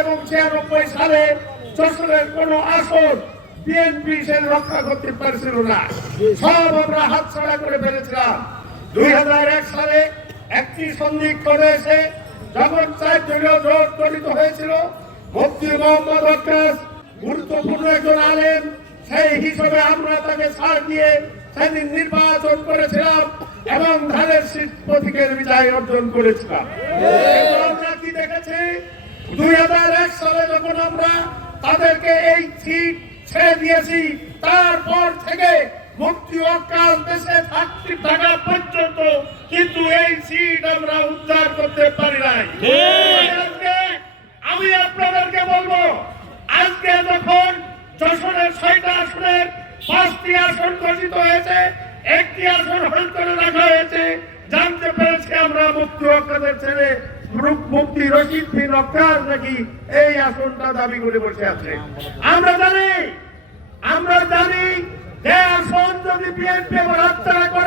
এবং 96 সালে যশোরের কোন আসন বিএনপি সে রক্ষা করতে পারছিল না, সব আমরা হাতছাড়া করে ফেলেছিলাম। 2001 সালে একটি সন্ধিক্ষণ এসে যখন 4 দলীয় জোট গঠিত হয়েছিল, মুফতি মোহাম্মদ আব্বাস গুরুত্বপূর্ণ একজন আলেম, সেই হিসেবে আমরা তাকে ছাড় দিয়ে সেদিন নির্বাচন করেছিলাম এবং ধানের শীষ প্রতীকের বিজয় অর্জন করেছিলাম। আমরা কি দেখেছি, 2001 সালে যখন আমরা তাদেরকে এই সিট ছেড়ে দিয়েছি, তারপর থেকে মুফতি অকাল দেশে থাকা পর্যন্ত কিন্তু এই সিট আমরা উদ্ধার করতে পারি নাই। আমি আপনাদেরকে বলবো, আজকে যখন যশোরের 6টা আসনের 5টি আসন ঘোষিত হয়েছে, 1টি আসন হোল্ড করে রাখা হয়েছে, জানতে পেরেছি আমরা মুফতি অক্কাদের ছেলে মুফতি রশিদ বিন অক্কার নাকি এই আসনটা দাবি করে বসে আছে। আমরা জানি যে আসন যদি বিএনপি হাতছাড়া করে